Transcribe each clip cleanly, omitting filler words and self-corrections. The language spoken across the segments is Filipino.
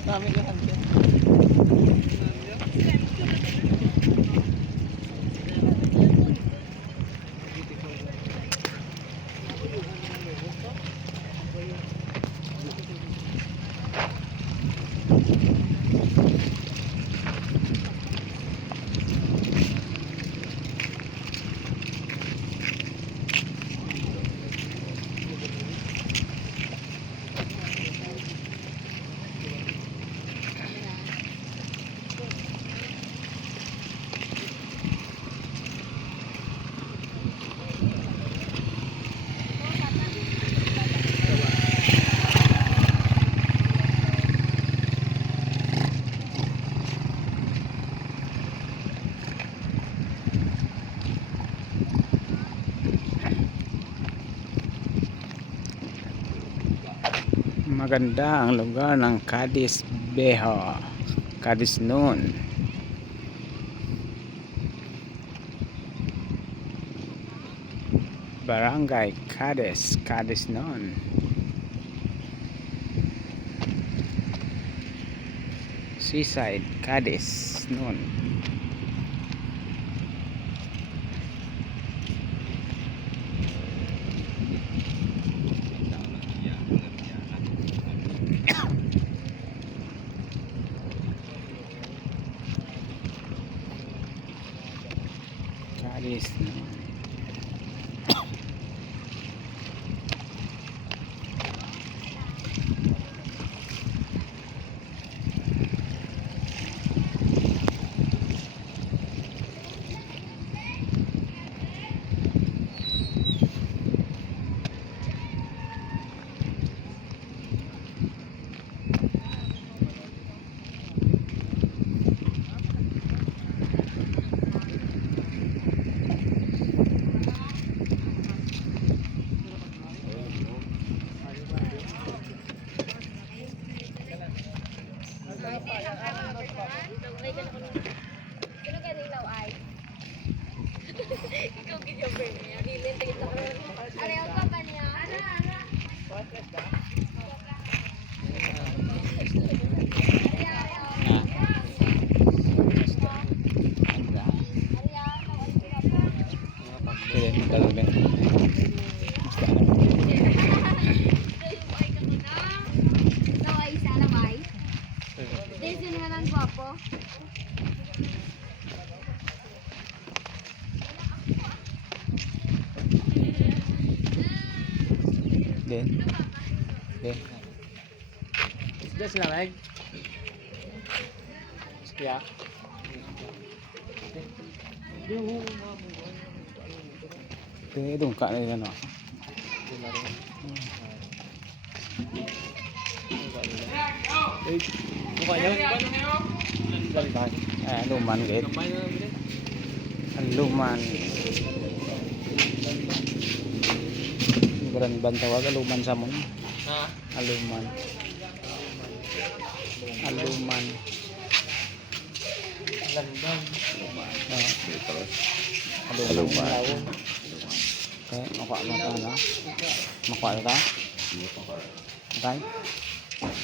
Dami ka handa. Maganda ang lugar ng Cadiz Viejo, Cadiz noon. Barangay Cadiz, Cadiz noon. Seaside, Cadiz noon. Cadiz noon. Din. Isda sila meg. Isda. Dong ka na yan. Luman gate. Luman. Gran bantawag aluman sa mon. Ha? Aluman. Aluman. Aluman. Aluman. Okay, makuha mo ito na. Makuha ito. Okay.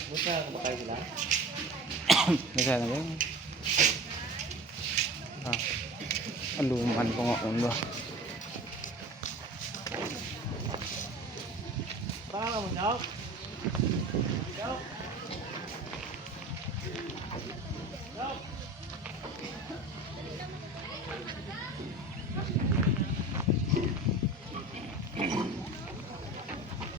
Buta ko ba kayo sila? Bisa na ba? Aluman ko nga ulo. Para mo, Jok? Jok?